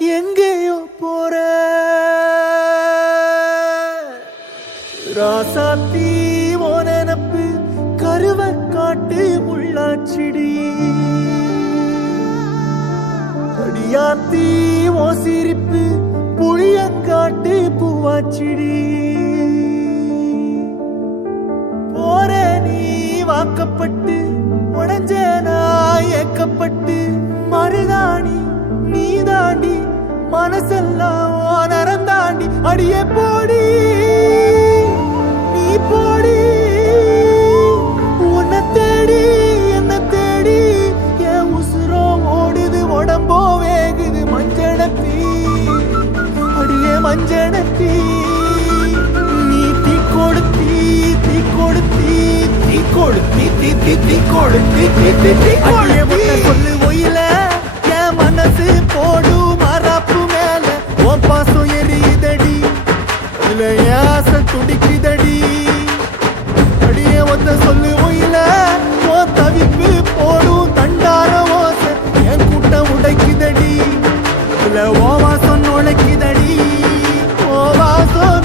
எங்கேயோ போற ராசாத்தி ஓ நினப்பு கருவ காட்டு முள்ளாச்சிடி அடியாத்தி ஓ சிரிப்பு புளியங்காட்டு பூவாச்சிடி போற நீ வாக்கப்பட்டு உடஞ்ச நான் ஏக்கப்பட்டு மருதாணி நீ தாண்டி மனசெல்லாம் நரந்தாண்டி அடியே போடி நீ போடி உன்னை தேடி என்ன தேடி என் உசுரோ ஓடுது உடம்போ வேகுது மஞ்சனத்தி அடியே மஞ்சனத்தி நீ தீ கொடுத்தி தீ கொடுத்தி தீ கொடுத்தி தீ தீ தீ கொடுத்தி தீ தீ தீ கொடுத்தி சொல்லு ஒயில என் மனசு போடு மரப்பு மேல உன் பாசம் எரியுதடி இல்ல ஏச துடிக்குதடி அடியே ஒத்த சொல்லு ஒயில உன் தவிப்பு போடும் தண்டார ஓசை என் கூட்டம் உடைக்குதடி இல்ல ஓ வாசம் நுழைக்குதடி ஓ வாசம்